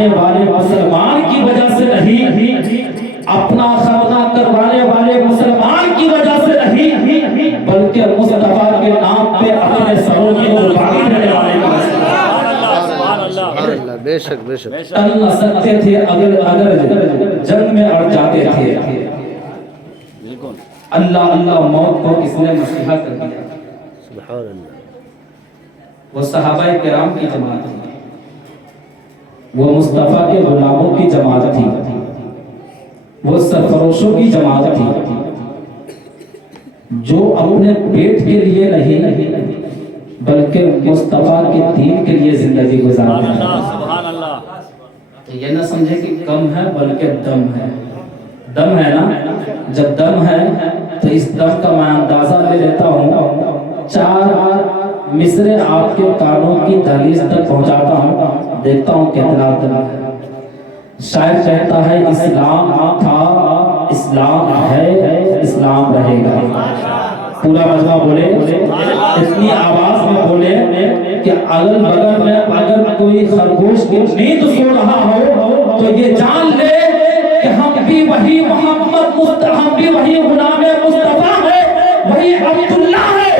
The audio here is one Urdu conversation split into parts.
کروانے والے مسلمان کی وجہ سے نہیں، اپنا خطرہ کروانے والے مسلمان کی وجہ سے نہیں، بلکہ مصطفیٰ کے نام پہ اپنے سروں کی قربانی دینے والے کی وجہ سے۔ بے شک بے شک ٹل نہ سکتے تھے اگر جنگ میں اڑ جاتے تھے۔ اللہ اللہ موت کو کس نے مسیحا کر دیا؟ سبحان اللہ۔ وہ صحابہ کرام کی جماعت تھی، وہ مصطفیٰ کے غلاموں کی جماعت تھی، وہ سرفروشوں کی جماعت تھی، جو اپنے پیٹ کے لیے نہیں بلکہ مصطفیٰ کے دین کے لیے زندگی گزارتے ہیں۔ یہ نہ سمجھے کہ کم ہے بلکہ دم ہے، دم ہے نا، جب دم ہے تو اس دم کا میں اندازہ لے لیتا ہوں، 4 مصرے آپ کے کانوں کی دہلیز تک پہنچاتا ہوں، دیکھتا ہوں کتنا دم ہے۔ شاید کہتا ہے اسلام تھا، اسلام ہے، اسلام رہے گا۔ پورا مجمع بولے، اتنی آواز میں بولے کہ اگل بغل میں اگر کوئی خرگوش کی نیند سو رہا ہو تو یہ جان لے کہ ہم بھی وہی محمد مصطفیٰ، ہم بھی وہی غلام مصطفیٰ ہے، وہی عبداللہ ہے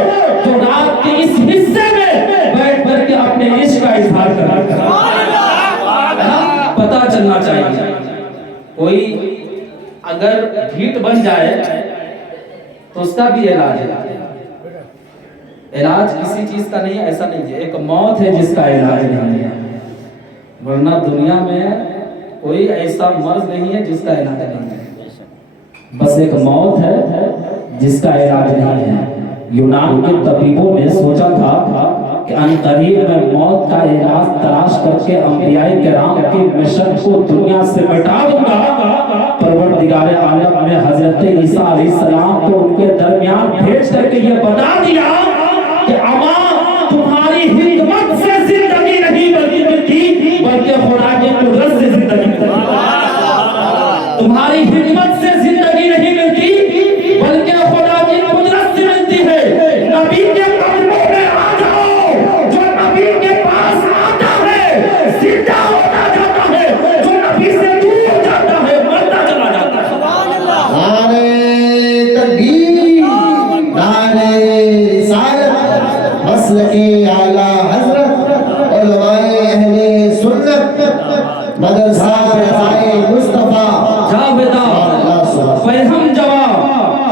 جو رات کے اس حصے میں بیٹھ کر کے اپنے عشق کا اظہار کر رہا ہے۔ پتہ چلنا چاہیے، کوئی اگر ڈھیٹ بن جائے تو اس کا بھی علاج ہے۔ علاج کسی چیز کا نہیں ہے، ایسا نہیں ہے، ایک موت ہے جس کا علاج نہیں ہے، ورنہ دنیا میں کوئی ایسا مرض نہیں ہے جس کا علاج نہیں ہے، بس ایک موت ہے جس کا علاج نہیں ہے۔ یونان کے طبیبوں نے سوچا تھا کہ عنقریب میں موت کا علاج تلاش کر کے انبیاء کرام کی مشن کو دنیا سے مٹا دوں گا۔ پروردگار عالم نے حضرت عیسیٰ علیہ السلام کو ان کے درمیان بھیج کر کے یہ بتا دیا کہ اما تمہاری حکمت سے زندگی نہیں ملتی بلکہ خدا کی قدرت سے زندگی ملتی ہے۔ تمہاری حکمت سے زندگی نہیں ملتی بلکہ خدا کی قدرت سے ملتی ہے۔ نبی کے قدموں میں آ جاؤ، جو نبی کے پاس آتا ہے زندہ ہوتا جاتا ہے، جو نبی سے دور جاتا ہے مرتا چلا جاتا ہے۔ نعرہ تکبیر، نعرہ رسالت، مسلک اعلیٰ حضرت، علماء اہل سنت، مدرسہ رضائے مصطفیٰ، فہم جواب،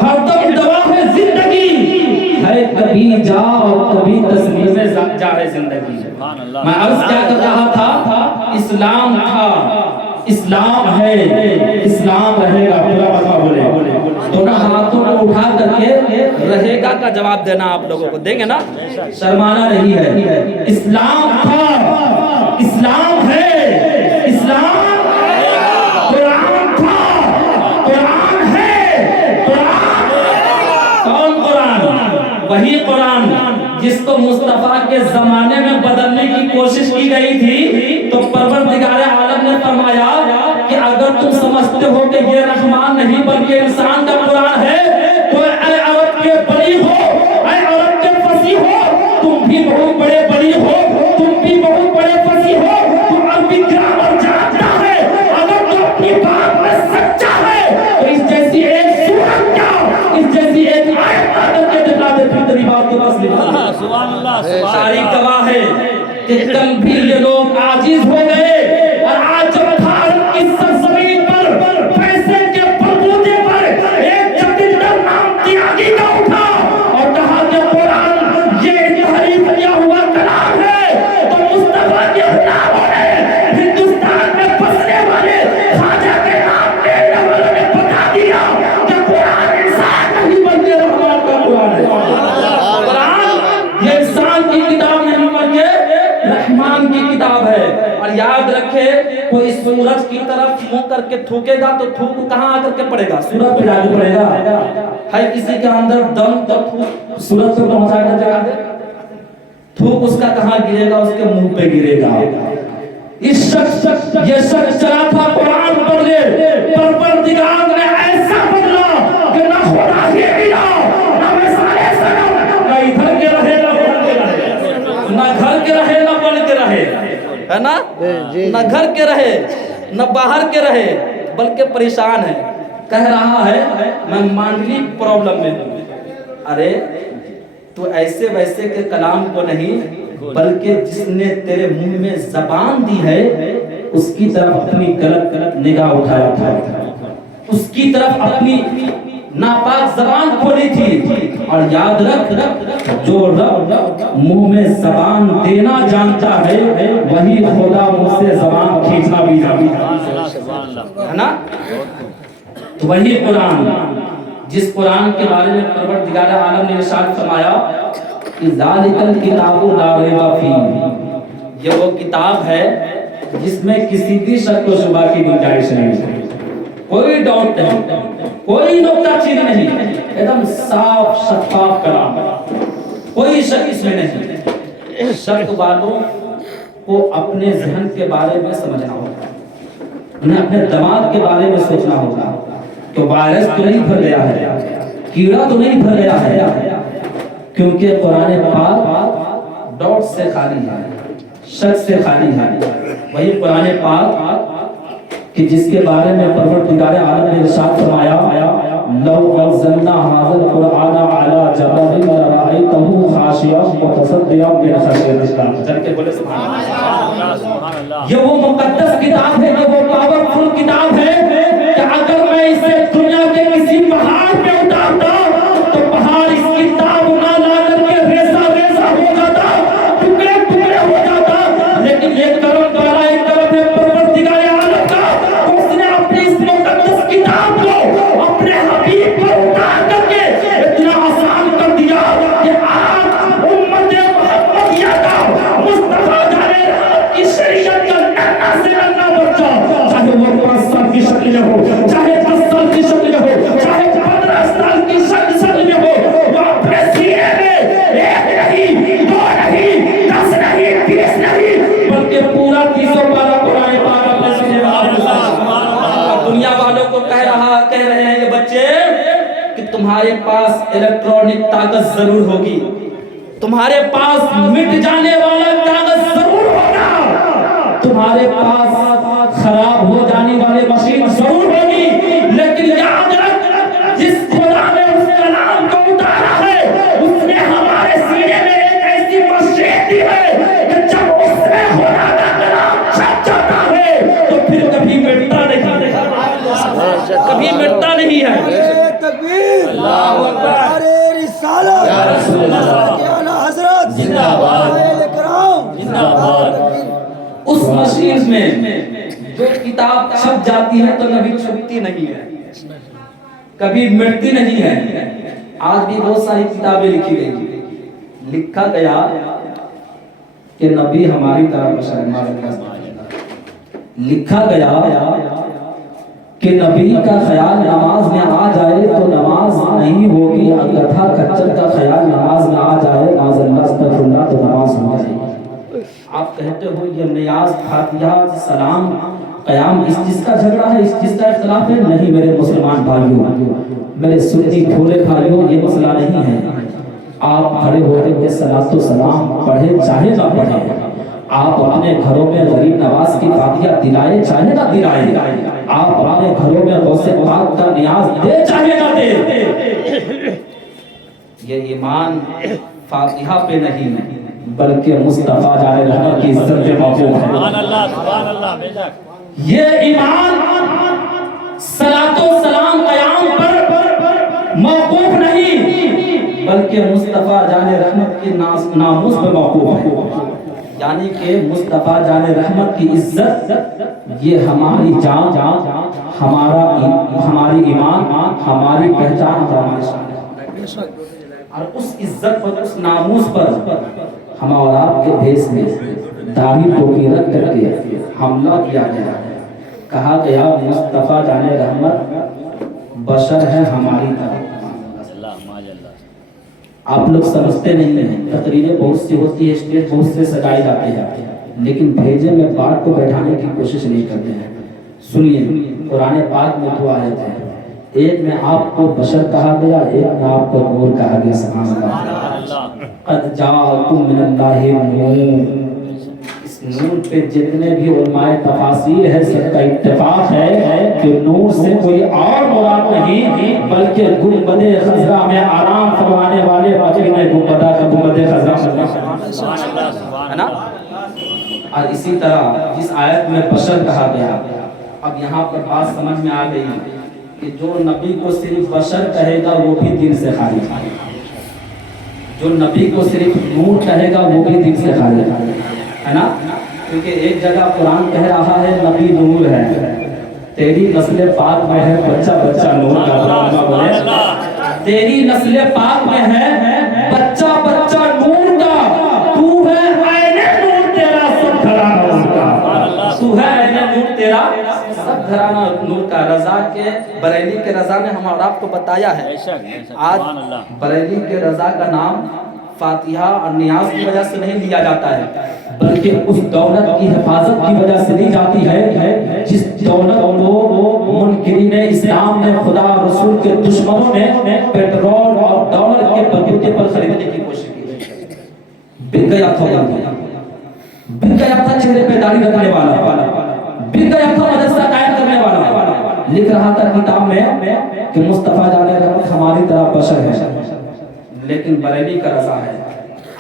ہر دم دوا ہے زندگی ہے، کبھی جا اور کبھی تسلیم جا ہے زندگی۔ میں عرض کیا کر رہا تھا، اسلام تھا، اسلام ہے، اسلام رہے گا۔ پورا مجمع بولے، دونوں ہاتھوں کو اٹھا کر کے رہے گا کا جواب دینا آپ لوگوں کو، دیں گے نا، شرمانا نہیں ہے۔ اسلام تھا، اسلام ہے، اسلام قرآن تھا، قرآن ہے، قرآن کون قرآن؟ وہی قرآن جس کو مصطفیٰ کے زمانے میں بدلنے کی کوشش کی گئی تھی، تو پروردگار عالم نے فرمایا کہ اگر تم سمجھتے ہو کہ یہ رحمان نہیں بلکہ انسان کا قرآن ہے تو اے عرب کے بلی ہو، اے عرب کے فصیح ہو، تم بھی بہت بڑے بلی ہو، تم بھی بہت بڑے فصیح ہو، تم عربی گرامر جانتا ہے، اگر تو اپنی بات میں سچا ہے تو اس جیسی ایک سورت کیا، اس جیسی ایک آیت کا کر کے دکھا دے، پھر تیری بات کے پاس لکھا دے۔ سبحان اللہ، تاریخ گواہ ہے کہ کل بھی یہ لوگ عاجز ہو گئے، اور آج جب بھارت کی سرزمین پر پیسے کے بلبوتے پر ایک جتندر نام تیاگی کا اٹھا اور کہا کہ قرآن یہ تحریف کیا ہوا کلام ہے، تو مصطفیٰ کے غلاموں نے ہندوستان میں بسنے والے خواجہ کے نام لینے والوں نے بتا دیا کہ قرآن انسان نہیں بلکہ رحمان کا قرآن ہے۔ قرآن یہ انسان کی کتاب نہیں بلکہ رحمان کی کتاب ہے۔ اور یاد رکھے، کوئی سورج کی طرف منہ کر کے تھوکے گا تو تھوک کہاں آ کر کے پڑے گا؟ سورج پہ جا کے پڑے گا۔ ہے کسی کے اندر دم تو سورج پہ پہنچا کر جگہ دے، تھوک اس کا کہاں گرے گا؟ اس کے منہ پہ گرے گا۔ یہ شخص چلا تھا قرآن پڑھنے، پروردگار نے ایسا بدلا کہ نہ خدا ہی ملا، نہ مثالِ سلام، نہ ادھر کے رہے نہ بڑھ کے رہے، نہ گھر کے رہے نہ بڑھ کے رہے۔ ہے نا, نہ گھر کے رہے نہ باہر کے رہے بلکہ پریشان ہے, کہہ رہا ہے میں مانڈلی پرابلم میں ہوں. ارے تو ایسے ویسے کے کلام کو نہیں بلکہ جس نے تیرے منہ میں زبان دی ہے اس کی طرف اپنی غلط نگاہ اٹھایا تھا, اس کی طرف اپنی ناپاک زبان کھولی تھی. اور یاد رکھ جو رب منہ میں زبان دینا جانتا ہے وہی خدا مجھ سے زبان کھینچنا بھی جانتا ہے نا. تو وہی قرآن, جس قرآن کے بارے میں پروردگار عالم نے ارشاد فرمایا کہ ذالک الکتاب لا ریب فیہ, یہ وہ کتاب ہے جس میں کسی بھی شک و شبہ کی گنجائش نہیں, کوئی ڈاؤٹ نہیں, کوئی نقطہ چینی نہیں, ایک دم صاف شفاف کلام, کوئی شک اس میں نہیں. شک والوں کو اپنے ذہن کے بارے میں سمجھنا ہوگا, انہیں اپنے دماغ کے بارے میں سوچنا ہوگا کہ وائرس تو نہیں بھر گیا ہے, کیڑا تو نہیں بھر گیا ہے, کیونکہ قرآن پاک ڈاؤٹ سے خالی ہے, شک سے خالی ہے. وہی قرآن پاک کہ جس کے بارے میں پروردگار عالم نے ارشاد فرمایا لو انزلنا هذا القرآن على جبل لرأيته خاشعا متصدعا من خشية الله. چل کے بولے سبحان اللہ. یہ وہ مقدس کتاب ہے, یہ وہ پاورفل کتاب ہے کہ اگر میں اسے دنیا کے کسی پہاڑ پہ اتارتا تو پہاڑ اس کتاب نہ لا کر کے ریزہ ریزہ ہو جاتا, ٹکڑے ٹکڑے ہو جاتا. لیکن یہ کرم والا ایک کرم ہے پروردگار عالم کا, اس نے اپنی اس مقدس کتاب کو اپنے حبیب پر اتار کر کے اتنا آسان کر دیا کہ آج امت محمدیہ کا مصطفیٰ جانے رحمت کی شریعت کا ننھا سے ننھا بچہ, چاہے وہ 5 سال کی شکل میں ہو, چاہے 10 سال کی شکل میں ہو, چاہے 15 سال کی شکل میں ہو, وہ اپنے سینے میں 1 نہیں 2 نہیں 10 نہیں 20 نہیں بلکہ پورا 312 قرآن پاک اپنے سینے میں حافظ ہے. دنیا والوں کو کہہ رہے ہیں یہ بچے کہ تمہارے پاس الیکٹرانک طاقت ضرور ہوگی, تمہارے پاس مٹ جانے والا کاغذ ضرور ہوگا, تمہارے پاس خراب ہو جانے والے مشین ضرور ہوگی, لیکن یاد رکھ جس خدا نے اس کلام کو اتارا ہے اس نے ہمارے سینے میں ایک ایسی مشین دی ہے کہ جب اس میں خدا کا کلام چھپ جاتا ہے تو پھر کبھی مٹتا نہیں, کبھی مٹتا نہیں ہے. تکبیر, اللہ اکبر, رسالت یا رسول اللہ, حضرت زندہ باد, کرام زندہ باد. اس مشین میں جو کتاب چھپ جاتی ہے تو کبھی چھپتی نہیں ہے, کبھی مٹتی نہیں ہے. آج بھی بہت ساری کتابیں لکھی گئی, لکھا گیا کہ نبی ہماری طرح بشر ہے, لکھا گیا کہ نبی کا خیال نماز میں آ جائے تو نماز نہیں ہوگی, گدھا کچر کا خیال نماز میں آ جائے معاذ اللہ استغفر اللہ تو نماز ہو جائے گی. آپ کہتے ہو یہ نیاز فاتحہ سلام قیام اس چیز کا جھگڑا ہے, اس چیز کا اختلاف ہے. نہیں میرے مسلمان بھائیوں, میرے سنی پھولے بھائیوں, یہ مسئلہ نہیں ہے. آپ کھڑے ہوتے ہوئے صلاۃ و سلام پڑھے چاہے نہ پڑھے, آپ اپنے گھروں میں غریب نواز کی فاتحہ دلائے چاہے نہ دلائے, آپ اپنے گھروں میں غوث پاک کا نیاز دے چاہے نہ دے, یہ ایمان فاتحہ پہ نہیں بلکہ مصطفیٰ جانے رحمت کی عزت پہ موقوف ہے. سبحان اللہ, سبحان اللہ, بے شک یہ ایمان صلاۃ و سلام قیام پر موقوف نہیں بلکہ مصطفیٰ جانے رحمت کی ناموس پہ موقوف ہے. یعنی کہ مصطفیٰ جان رحمت کی عزت یہ ہماری جان, ہماری ایمان, ہماری پہچان, ہماری شان, اور اس عزت پر اس ناموس پر ہم اور آپ کے بھیس میں داڑھی ٹوپی رکھ کر کے حملہ کیا گیا ہے. کہا گیا مصطفیٰ جان رحمت بشر ہے ہماری طرح. آپ لوگ سمجھتے نہیں ہیں, تقریریں بہت سی ہوتی ہے, اسٹیج بہت سے سجائے جاتے ہیں, لیکن بھیجے میں بات کو بیٹھانے کی کوشش نہیں کرتے ہیں. سنیے قرآن پاک میں 2 آیت ہے, ایک میں آپ کو بشر کہا گیا, ایک میں آپ کو نور کہا گیا. سبحان اللہ. قد جاءکم من اللہ نور, اس اس نور پہ جتنے بھی علماء تفاسیر ہے سب کا اتفاق ہے کہ نور سے کوئی اور مراد نہیں بلکہ گنبد خضرا میں آرام فرمانے والے مدینہ گنبدہ کا گنبد خضرا ہے نا. اور اسی طرح جس آیت میں بشر کہا گیا، اب یہاں پر بات سمجھ میں آ گئی کہ جو نبی کو صرف بشر کہے گا وہ بھی دین سے خارج ہے، جو نبی کو صرف نور کہے گا وہ بھی دین سے خارج ہے نا. کیونکہ ایک جگہ قرآن کہہ رہا ہے نبی نور ہے، تیری نسل پاک میں ہے بچہ بچہ نور کا، تیری نسل پاک میں ہے بچہ بچہ نور کا، تو ہے عین نور تیرا سب گھرانہ نور کا، تو ہے عین نور تیرا سب گھرانہ نور کا. رضا کے بریلی کے رضا نے ہم اور آپ کو بتایا ہے، آج بریلی کے رضا کا نام فاتحہ اور نیاز کی وجہ سے نہیں لیا جاتا ہے بلکہ اس دولت کی حفاظت کی وجہ سے لی جاتی ہے جس دولت کو منکرین اسلام نے خدا رسول کے دشمنوں نے پیٹرول اور ڈالر کے بغیر پر خریدنے کی کوشش کی. بک گیا تھا چہرے پہ داڑھی رکھنے والا، بک گیا تھا مدرسہ قائم کرنے والا، لکھ رہا تھا کتاب میں کہ مصطفیٰ جان رحمت ہماری طرح بشر ہے لیکن بریلی کا رضا ہے.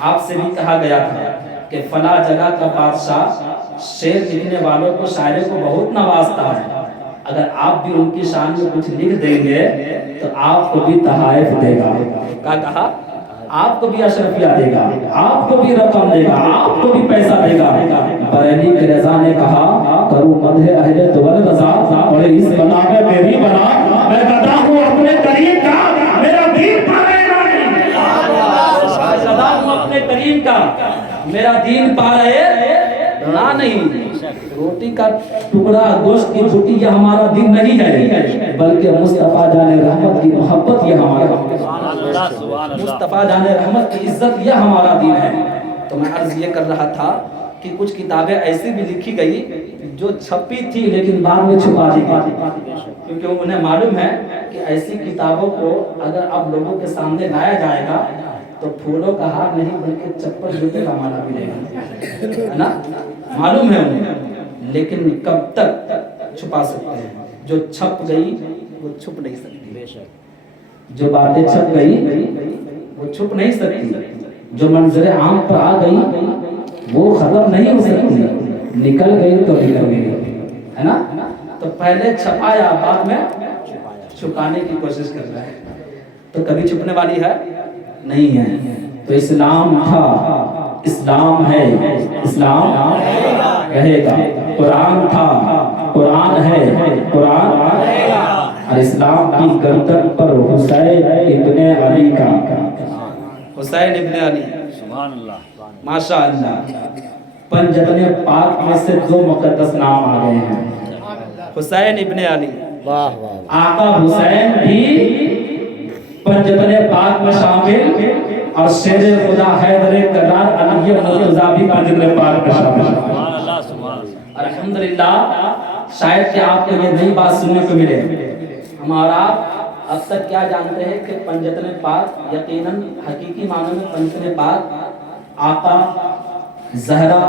آپ سے بھی کہا گیا تھا کہ فلاں جگہ کا بادشاہ شعر لکھنے والوں کو شاعروں کو بہت نوازتا ہے، اگر آپ بھی ان کی شان میں کچھ لکھ دیں گے تو آپ کو بھی تحائف دے گا. کیا کہا؟ آپ کو بھی اشرفیہ دے گا، آپ کو بھی رقم دے گا، آپ کو بھی پیسہ دے گا. بریلی کے رضا نے کہا کرو مدح اہل دول رضا، اور اس بنا میں میری بنا، میں بتا ہوں اپنے کریم کا میرا دین پارے اپنے کریم کا میرا دین پا رہے نہ نہیں. روٹی کا ٹکڑا گوشت کی چھٹی یہ ہمارا دین نہیں ہے بلکہ مصطفیٰ جان رحمت کی محبت یہ ہمارا، مصطفیٰ جان رحمت کی عزت یہ ہمارا دین ہے. تو میں عرض یہ کر رہا تھا کہ کچھ کتابیں ایسی بھی لکھی گئی جو چھپی تھی لیکن بعد میں چھپا دی گئی، کیونکہ انہیں معلوم ہے کہ ایسی کتابوں کو اگر اب لوگوں کے سامنے لایا جائے گا تو پھولوں کا ہار نہیں بلکہ چپل جوتے کا مالا ملے گا، ہے نا. معلوم ہے انہیں، لیکن کب تک چھپا سکتے ہیں؟ جو چھپ گئی وہ چھپ نہیں سکتی، جو باتیں چھپ گئی وہ چھپ نہیں سکتی، جو منظر عام پر آ گئی وہ ختم نہیں ہو سکتی، نکل گئی تو نکل گئی، ہے نا. تو پہلے چھپایا بعد میں چھپانے کی کوشش کر رہا ہے، تو کبھی چھپنے والی ہے نہیں ہے. تو اسلام تھا، اسلام ہے، اسلام رہے گا. قرآن تھا، قرآن ہے، قرآن اور اسلام کی گردن پر حسین ابن علی کا، حسین ابن علی، سبحان اللہ، ماشاء اللہ. پنجتن پاک میں سے دو مقدس نام آ گئے ہیں، حسین ابن علی. آقا حسین بھی پنجتن پاک میں شامل اور شیر خدا حیدر کرار علی مرتضیٰ بھی پنجتن پاک میں شامل. الحمدللہ شاید کہ آپ کو یہ نئی بات سننے کو ملے. ہمارا اب تک کیا جانتے ہیں کہ پنجتن پاک یقیناً حقیقی معنی میں پنجتن پاک آقا زہرا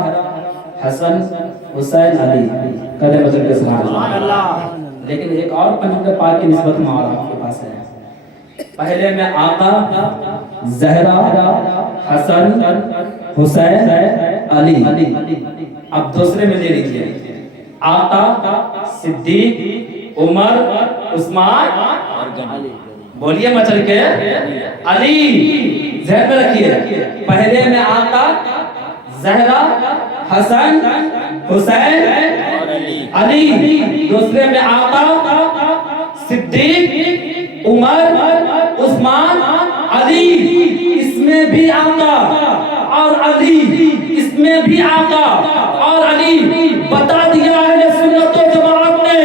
حسن حسین علی کدے وجہ کے سبحان اللہ. لیکن ایک اور پنجتن پاک کی نسبت ہمارا آپ کے پاس ہے. پہلے میں آقا زہرا حسن حسین علی، اب دوسرے میں لے لیجئے آقا صدیق عمر عثمان، بولیے مچل کے علی. ذہن میں رکھیے پہلے میں آقا زہرا حسن حسین علی، دوسرے میں آقا صدیق عمر عثمان علی. اس میں بھی آقا اور علی، اس میں بھی آقا اور علی. بتا دیا اہل سنت و جماعت نے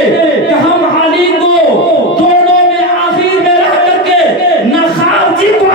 کہ ہم علی کو دونوں میں آخر میں رہ کر کے نہ خارجی کو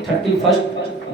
31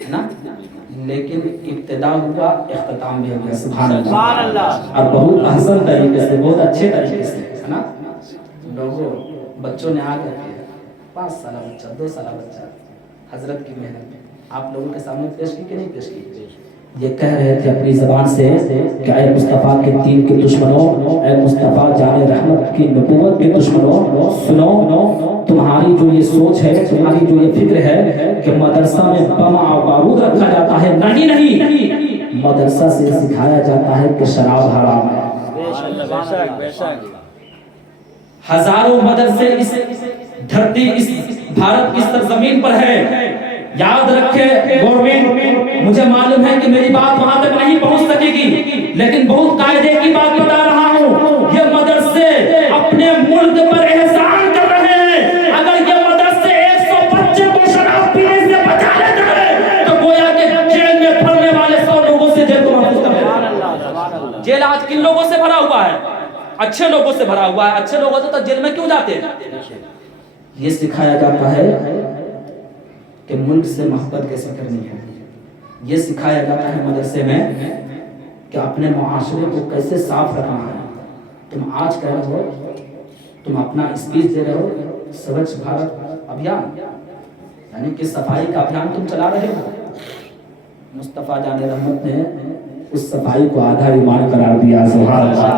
ہے نا, لیکن ابتدا ہوا, اختتام بھی ہو گیا. سبحان اللہ. اور بہت احسن طریقے سے, بہت اچھے طریقے سے, ہے نا. لوگوں بچوں نے آ کر کے 5 سالہ بچہ, 2 سالہ بچہ حضرت کی محنت آپ لوگوں کے سامنے پیش کی کہ نہیں پیش کی؟ یہ کہہ رہے تھے اپنی زبان سے کہ اے مصطفیٰ کے دین کے دشمنوں, اے مصطفیٰ جان رحمت کی نبوت کے دشمنوں, سنو, تمہاری جو یہ سوچ ہے, تمہاری جو یہ فکر ہے کہ مدرسہ میں بم اور بارود رکھا جاتا ہے, نہیں, مدرسہ سے سکھایا جاتا ہے کہ شراب حرام ہے. ہزاروں مدرسے اس دھرتی, اس بھارت کی سرزمین پر ہے. یاد رکھے گورنمنٹ, مجھے معلوم ہے کہ میری بات وہاں تک نہیں پہنچ سکے گی, لیکن بہت قاعدے کی بات بتا رہا ہوں. یہ مدرسے اپنے ملک پر احسان کر رہے ہیں. اگر یہ مدرسے 100 بچے کو شراب پینے سے بچا لیتے ہیں تو گویا کہ جیل میں پڑنے والے 100 لوگوں سے جیل کو محفوظ کر رہے ہیں. جیل آج کن لوگوں سے بھرا ہوا ہے؟ اچھے لوگوں سے بھرا ہوا ہے. اچھے لوگ ہوتے تو جیل میں کیوں جاتے ہیں؟ یہ سکھایا جاتا ہے کہ ملک سے محبت کیسے کرنی ہے. یہ سکھایا جاتا ہے مدرسے میں کہ اپنے معاشرے کو کیسے صاف رکھنا ہے. تم آج کہہ رہے ہو, تم اپنا اسپیچ دے رہے ہو سوچھ بھارت ابھیان, یعنی کہ صفائی کا ابھیان تم چلا رہے ہو. مصطفیٰ جان رحمت نے اس صفائی کو آدھا ایمان قرار دیا. سبحان اللہ.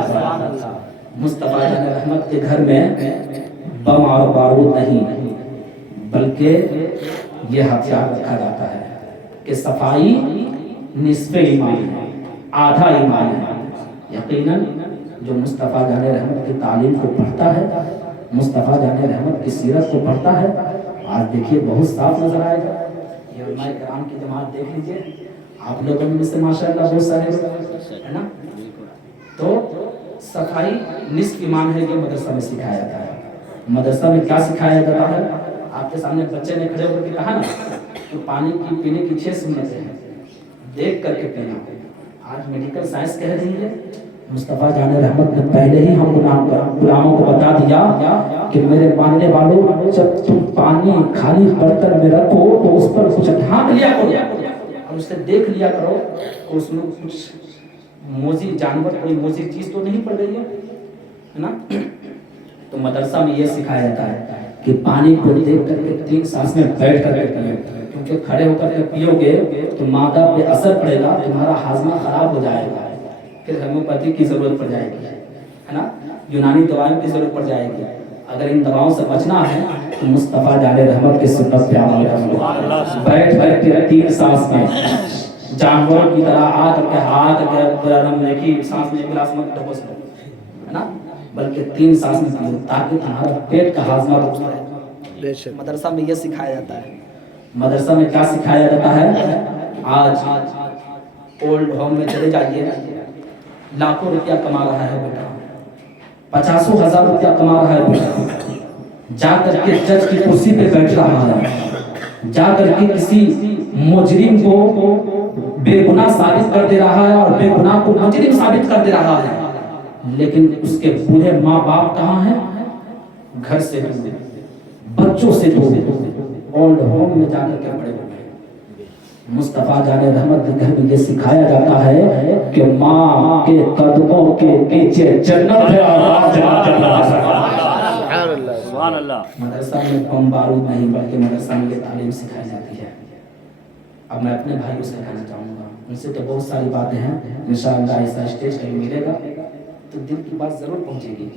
مصطفیٰ جان رحمت کے گھر میں بم اور بارود نہیں, بلکہ یہ ہتھیار رکھا جاتا ہے کہ صفائی نصف ایمان ہے, آدھا ایمان ہے. یقیناً جو مصطفیٰ جان رحمت کی تعلیم کو پڑھتا ہے, مصطفیٰ جان رحمت کی سیرت کو پڑھتا ہے, آج دیکھیے بہت صاف نظر آئے گا. یہ علماء کرام کی جماعت دیکھ لیجیے, آپ لوگوں میں سے ماشاءاللہ بہت سارے ہے نا. تو صفائی نصف ایمان ہے, یہ مدرسہ میں سکھایا جاتا ہے. مدرسہ میں کیا سکھایا جاتا ہے؟ آپ کے سامنے بچے نے کھڑے ہو کے کہا نا کہ پانی کی پینے کی 6 سنتیں ہیں, دیکھ کر کے پینا. آج میڈیکل سائنس کہہ رہی ہے, مصطفیٰ جان رحمت نے پہلے ہی ہم غلاموں کو بتا دیا کہ میرے ماننے والوں, جب تم پانی خالی برتن میں رکھو تو اس پر کچھ ڈھانک لیا کرو اور اسے دیکھ لیا کرو کہ اس میں کچھ موذی جانور, کوئی موذی چیز تو نہیں پڑ رہی ہے نا. تو مدرسہ میں یہ سکھایا جاتا ہے کہ پانی کو دیکھ کر کے 3 سانس میں بیٹھ کر کے پیو, کیونکہ کھڑے ہو کر کے پیو گے تو معدہ پہ اثر پڑے گا, تمہارا ہاضمہ خراب ہو جائے گا, پھر ہومیوپیتھی کی ضرورت پڑ جائے گی, ہے نا, یونانی دوائوں کی ضرورت پڑ جائے گی. اگر ان دواؤں سے بچنا ہے تو مصطفیٰ جان رحمت کی سنت پہ عمل کرو. بیٹھ کر کے 3 سانس میں جانوروں کی طرح آ کر کے ہاتھ کی سانس میں گلاس میں ڈبوس لو, ہے نا, بلکہ 3 سانس میں پیو تاکہ تمہارا پیٹ کا ہاضمہ درست رہے. مدرسہ میں یہ سکھایا جاتا ہے. مدرسہ میں کیا سکھایا جاتا ہے؟ آج اولڈ ہوم میں چلے جائیے, لاکھوں روپیہ کما رہا ہے بیٹا, 50,000 روپیہ کما رہا ہے بیٹا, جا کر کے جج کی کرسی پہ بیٹھ رہا ہے, جا کر کے کسی مجرم کو بے گناہ ثابت کر دے رہا ہے اور بے گناہ کو مجرم ثابت کر دے رہا ہے. لیکن اس کے بوڑھے ماں باپ کہاں ہیں؟ گھر سے دور, بچوں سے دور, اولڈ ہوم میں جا کر کے پڑے ہوئے. مصطفیٰ جان رحمت کے گھر میں یہ سکھایا جاتا ہے کہ ماں کے قدموں کے نیچے جنت ہے اور سبحان اللہ. مدرسہ میں بم بارود نہیں, بلکہ مدرسہ میں یہ تعلیم سکھائی جاتی ہے. اب میں اپنے بھائیوں سے کہنا چاہوں گا, ان سے تو بہت ساری باتیں ہیں, انشاءاللہ ایسا اسٹیج کہیں ملے گا تو دل کی بات ضرور پہنچے گی,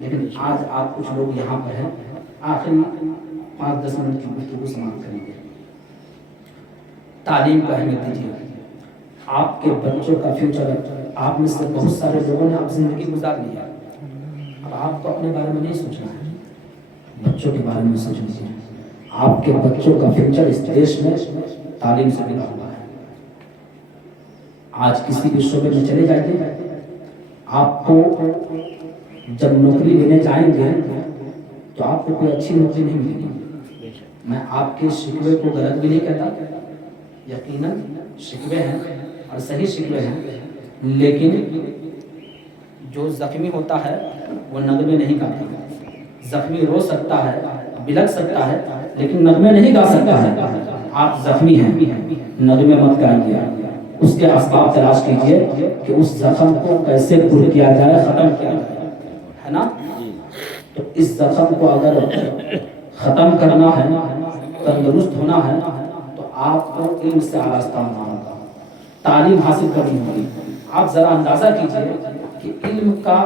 لیکن آج آپ کچھ لوگ یہاں پر ہیں, آخری 5-10 منٹ کی گفتگو سماعت کریں گے. تعلیم کو اہمیت دیجیے. آپ کے بچوں کا فیوچر, آپ میں سے بہت سارے لوگوں نے آپ زندگی گزار لی ہے, اب آپ کو اپنے بارے میں نہیں سوچنا ہے, بچوں کے بارے میں سوچ لیجیے. آپ کے بچوں کا فیوچر اس دیش میں تعلیم سے بنا ہوا ہے. آج کسی بھی شعبے میں چلے جائیے, آپ کو جب نوکری لینے جائیں گے تو آپ کو کوئی اچھی نوکری نہیں ملے گی. میں آپ کے شکوے کو غلط بھی نہیں کہتا, یقیناً شکوے ہیں اور صحیح شکوے ہیں, لیکن جو زخمی ہوتا ہے وہ نغمے نہیں گاتا. زخمی رو سکتا ہے, بلک سکتا ہے, لیکن نغمے نہیں گا سکتا ہے. آپ زخمی ہیں نغمے مت گائیے، اس کے اسباب تلاش کیجئے کہ اس زخم کو کیسے پر کیا جائے، ختم کیا جائے، ہے نا؟ تو اس زخم کو اگر ختم کرنا ہے، تندرست ہونا ہے، تو آپ کو علم سے آراستہ ہونا ہوگا، تعلیم حاصل کرنی ہوگی۔ آپ ذرا اندازہ کیجئے کہ علم کا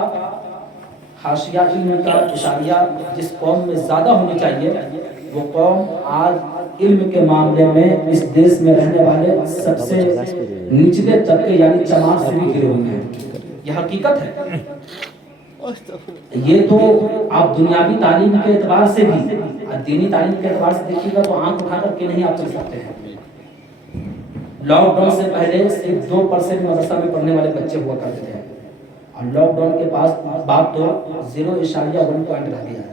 حاشیہ، علم کا اشاریہ جس قوم میں زیادہ ہونی چاہیے، وہ قوم آج علم کے معاملے میں اس دیش میں رہنے والے سب سے نچلے طبقے یعنی چمار سے بھی گرے ہوئے ہیں۔ یہ حقیقت ہے۔ یہ تو آپ دنیاوی تعلیم کے اعتبار سے بھی، دینی تعلیم کے اعتبار سے دیکھیے گا تو آنکھ اٹھا کر کے نہیں آپ چل سکتے ہیں۔ لاک ڈاؤن سے پہلے صرف 2% مدرسہ میں پڑھنے والے بچے ہوا کرتے تھے، اور لاک ڈاؤن کے بعد تو 0.1 رہ گیا ہے۔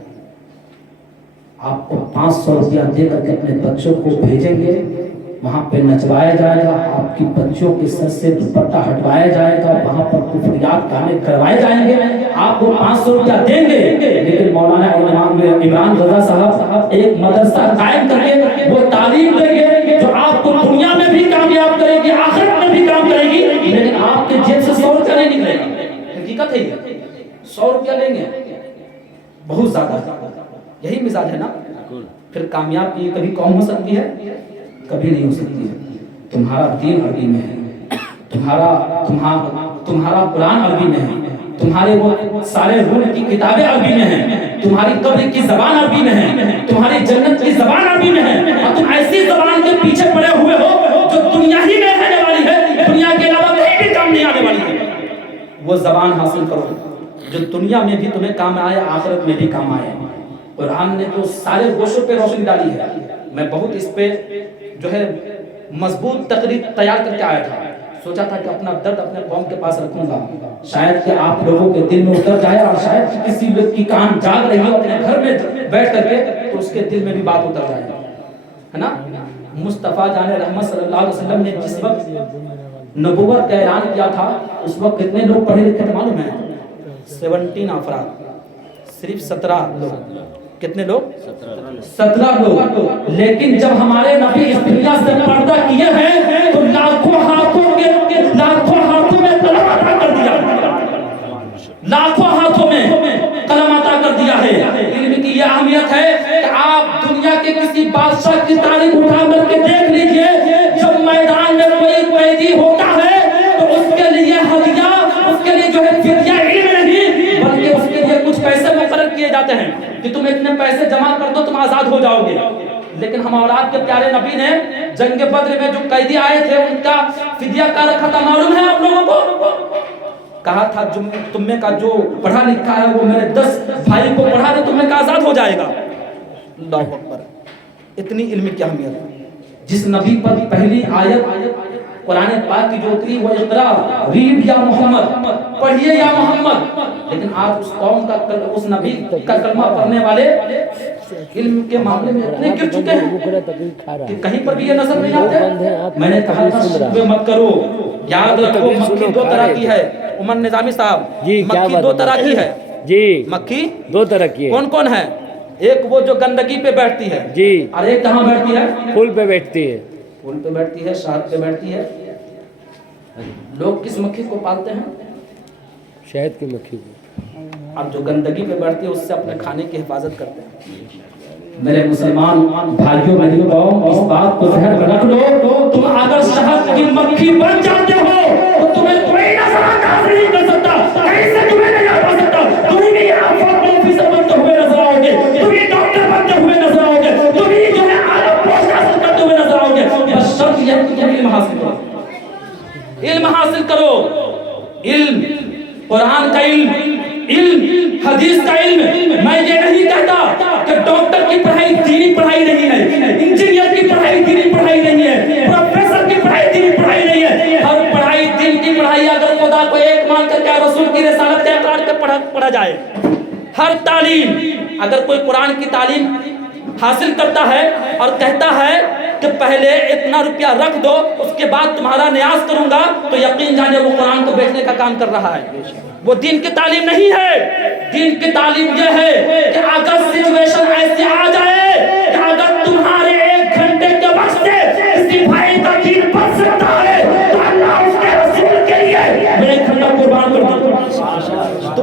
آپ کو 500 روپیہ دے کر کے اپنے بچوں کو بھیجیں گے، وہاں پہ نچوایا جائے گا، آپ کی بچوں کے سر سے دوپٹہ ہٹوایا جائے گا، وہاں پر کفریات گانے کروائے جائیں گے، آپ کو 500 روپیہ دیں گے، لیکن مولانا عمران رضا صاحب ایک مدرسہ قائم کر کے وہ تعلیم دیں گے جو آپ کو دنیا میں بھی کامیاب کرے گی، آخرت میں بھی کام کرے گی، لیکن آپ کے جیب سے 100 روپیہ نہیں نکلے گا۔ حقیقت ہے یہ، 100 روپیہ لیں گے بہت زیادہ، یہی مزاج ہے نا۔ پھر کامیاب کی کبھی قوم ہو سکتی ہے؟ کبھی نہیں ہو سکتی ہے۔ تمہارا دین عربی میں ہے، تمہارا قرآن عربی میں ہے، تمہارے وہ سارے روح کی کتابیں عربی میں ہیں، تمہاری قبر کی زبان عربی میں ہے، تمہاری جنت کی زبان عربی میں ہے، اور تم ایسی زبان کے پیچھے پڑے ہوئے ہو جو دنیا ہی میں رہنے والی ہے، دنیا کے علاوہ کہیں بھی کام نہیں آنے والی ہے۔ وہ زبان حاصل کرو جو دنیا میں بھی تمہیں کام آئے، آخرت میں بھی کام آئے۔ قرآن نے تو سارے گوشوں پہ روشنی ڈالی ہے۔ میں بہت اس پہ جو ہے مضبوط تقریر تیار کر کے آیا تھا، سوچا تھا کہ اپنا درد اپنے قوم کے پاس رکھوں گا، شاید کہ آپ لوگوں کے دل میں اتر جائے، اور شاید کہ کسی لوگ کی کان جاگ رہی ہو اپنے گھر میں بیٹھ کر کے تو اس کے دل میں بھی بات اتر جائے، ہے نا؟ مصطفیٰ جان رحمت صلی اللہ علیہ وسلم نے جس وقت نبوت کا اعلان کیا تھا، اس وقت کتنے لوگ پڑھے لکھے تھے معلوم ہے؟ 17 افراد، صرف 17 لوگ۔ کتنے لوگ؟ 17 لوگ۔ لیکن جب ہمارے نبی اس دنیا سے پردہ کیے ہیں تو لاکھوں ہاتھوں میں قلم عطا کر دیا، لاکھوں ہاتھوں میں قلم عطا کر دیا ہے۔ علم کی یہ اہمیت ہے کہ آپ دنیا کے کسی بادشاہ کی تاریخ اٹھا کر کے دیکھ لیجئے، جب میدان میں کوئی قیدی ہوتا ہے تو اس کے لیے ہدیہ، اس کے لیے جو ہے فدیہ علم نہیں، بلکہ اس کے لیے کچھ پیسے مقرر کیے جاتے ہیں کہ تم اتنے پیسے جمع کر دو تم آزاد ہو جاؤ گے۔ لیکن ہم اولاد کے پیارے نبی نے جنگ بدر میں جو قیدی آئے تھے ان کا فدیہ کیا رکھا تھا معلوم ہے آپ لوگوں کو؟ کہا تھا تم میں کا جو پڑھا لکھا ہے وہ میرے 10 بھائی کو پڑھا دے، تم میں کا آزاد ہو جائے گا۔ اللہ اکبر، اتنی علم کی اہمیت۔ جس نبی پر پہلی آیت قرآن پاک کی جو اتری وہ اقرا، ریڈ یا محمد، پڑھیے یا محمد، لیکن آج اس قوم کا اس نبی کا کلمہ پڑھنے والے علم کے معاملے میں اتنے گر چکے ہیں کہ کہیں پر بھی یہ نظر نہیں آتے۔ میں نے کہا تھا شکوے مت کرو، یاد رکھو مکھی 2 طرح کی ہے۔ عمر نظامی صاحب، مکھی 2 طرح کی ہے جی، مکھی 2 طرح کی ہے۔ کون کون ہے؟ ایک وہ جو گندگی پہ بیٹھتی ہے جی، اور ایک کہاں بیٹھتی ہے؟ پھول پہ بیٹھتی ہے، پھول پہ بیٹھتی ہے، شہد پہ بیٹھتی ہے۔ لوگ کس مکھی کو پالتے ہیں؟ شہد کی مکھی کو۔ اب جو گندگی پہ بیٹھتی ہے اس سے اپنے کھانے کی حفاظت کرتے ہیں۔ میرے مسلمان بھائیوں میری قوم، اس بات کو ذہن میں رکھ لو، تم اگر شہد کی مکھی بن جاتے ہو تو تمہیں کوئی نظر انداز نہیں کر سکتا، کہیں سے تمہیں نہیں آ سکتا۔ تم بھی آفیسر بنتے ہوئے نظر آؤ گے، تم بھی ڈاکٹر بنتے ہوئے نظر آؤ گے، تم بھی جو ہے اعلیٰ پوسٹ حاصل کرتے ہوئے نظر آؤ گے۔ بس شرط یہ ہے کہ تم علم حاصل کرو، علم حاصل کرو، علم قرآن کا علم، علم حدیث کا علم۔ میں یہ نہیں کہتا کہ ڈاکٹر کی پڑھائی دینی پڑھائی نہیں ہے، انجینئر کی پڑھائی دینی پڑھائی نہیں ہے، پروفیسر کی پڑھائی دینی پڑھائی نہیں ہے۔ ہر پڑھائی دین کی پڑھائی اگر خدا کو ایک مان کر کے رسول کی رسالت کا اقرار کر پڑھا جائے، ہر تعلیم، اگر کوئی قرآن کی تعلیم حاصل کرتا ہے اور کہتا ہے کہ پہلے اتنا روپیہ رکھ دو اس کے بعد تمہارا نیاز کروں گا، تو یقین جانے وہ قرآن کو بیچنے کا کام کر رہا ہے۔ وہ دین کی تعلیم نہیں ہے۔ دین کی تعلیم یہ ہے کہ اگر سچویشن ایسی آ جائے کہ اگر تمہارے 1 گھنٹے کے وقت سے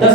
10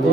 2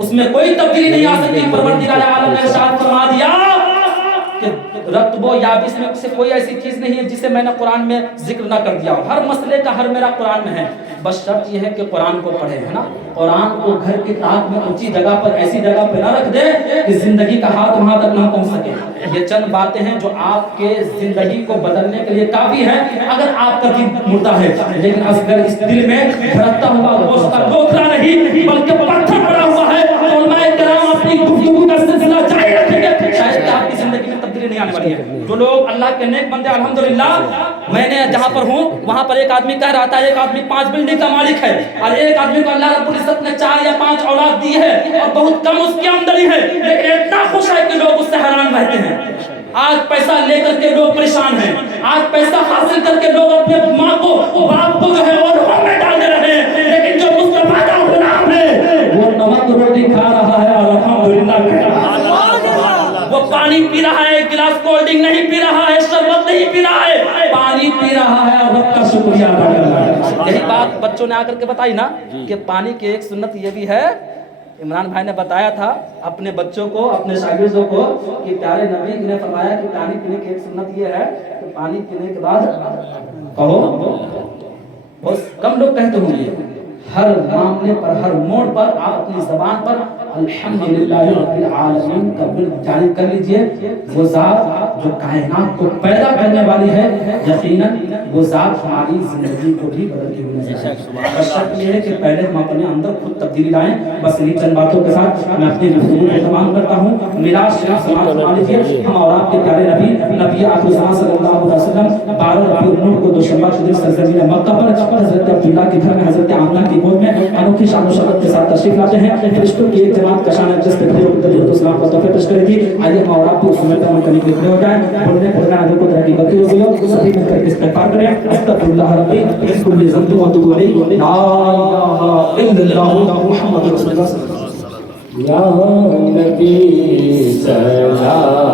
اس میں کوئی تبدیلی نہیں آ سکتی. پروردگار عالم نے ارشاد فرما دیا کہ رتب و یابس میں سے کوئی ایسی چیز نہیں ہے جسے میں نے قرآن میں ذکر نہ کر دیا ہو. ہر مسئلے کا حل میرا قرآن میں ہے. بس شرط یہ ہے کہ قرآن کو پڑھے, ہے نا. قرآن کو گھر کے تاک میں اونچی جگہ پر, ایسی جگہ پہ نہ رکھ دے کہ زندگی کا ہاتھ وہاں تک نہ پہنچ سکے. یہ چند باتیں ہیں جو آپ کے زندگی کو بدلنے کے لیے کافی ہے اگر آپ کا دل مردہ ہے. لیکن اگر اس دل میں دھڑکتا ہوا گوشت کا ٹوکرا نہیں بلکہ پتھر پڑا ہوا ہے تو علماء کرام اپنی گفتگو کا سلسلہ جاری رکھیں گے, شاید کہ آپ کی زندگی میں تبدیلی نہیں آنے والی ہے. جو لوگ اللہ کے نیک بندے, الحمدللہ میں نے جہاں پر ہوں وہاں پر ایک آدمی کہہ رہا تھا ایک آدمی 5 بلڈنگ کا مالک ہے اور ایک آدمی کو اللہ رب العزت نے 4 یا 5 اولاد دی ہے اور بہت کم اس کی آمدنی ہے, لیکن اتنا خوش ہے کہ لوگ اس سے حیران رہتے ہیں. آج پیسہ لے کر کے لوگ پریشان ہیں, آج پیسہ حاصل کر کے لوگ اپنے ماں کو باپ کو جو ہے اور میں ڈال دے رہے ہیں, لیکن جو مصطفیٰ کا غلام ہے وہ نمک روٹی کھا رہا ہے اور الحمدللہ کہہ رہا ہے. وہ پانی پی رہا ہے, گلاس کولڈ ڈرنک نہیں پی رہا ہے, شربت نہیں پی رہا ہے, پانی پی رہا ہے اور رب کا شکریہ ادا کر رہا ہے. یہی بات بچوں نے آ کر کے بتائی نا کہ پانی کی ایک سنت یہ بھی ہے. عمران بھائی نے بتایا تھا اپنے بچوں کو, اپنے شاگردوں کو کہ پیارے نبی نے فرمایا کہ پانی پینے کی ایک سنت یہ ہے کہ پانی پینے کے بعد کہو. بہت کم لوگ کہتے ہوں گے. ہر معاملے پر, ہر موڑ پر آپ اپنی زبان پر الحمدللہ رب العالمین کا ورد جاری کر لیجئے. وہ ذات جو کائنات کو پیدا کرنے والی ہے, یقیناً وہ ذات ہماری زندگی کو بھی بدلتی ہوئی نظر آئے. بس شرط یہ ہے کہ پہلے ہم اپنے اندر خود تبدیلی لائیں. بس انہی چند باتوں کے ساتھ میں اپنی گفتگو کو تمام کرتا ہوں. میراث شریف سماعت فرما لیجیے. ہم اور آپ کے پیارے نبی آخر زمان صلی اللہ علیہ وسلم 12 ربیع الاول کو دوشنبہ کے دن سرزمین مکہ پر حضرت عبداللہ کے گھر میں حضرت آمنہ کی گود میں انوکھی شان و شوکت کے ساتھ تشریف لاتے ہیں. فرشتوں کی ایک جماعت کا شان جس پہ کھڑے ہو کر درود و سلام کا تحفہ پیش کرے گی. آئیے ہم اور آپ کو سمجھتے ہیں کرنے کے لیے کھڑے ہو جائیں. پڑھنے پڑھنا حضرت کو ترقی کرتے ہوئے سبھی مل کر استغفار کریں. استغفراللہ ربی من کل ذنب واتوب الیہ. لا الہ الا اللہ محمد رسول اللہ. یا نبی سلام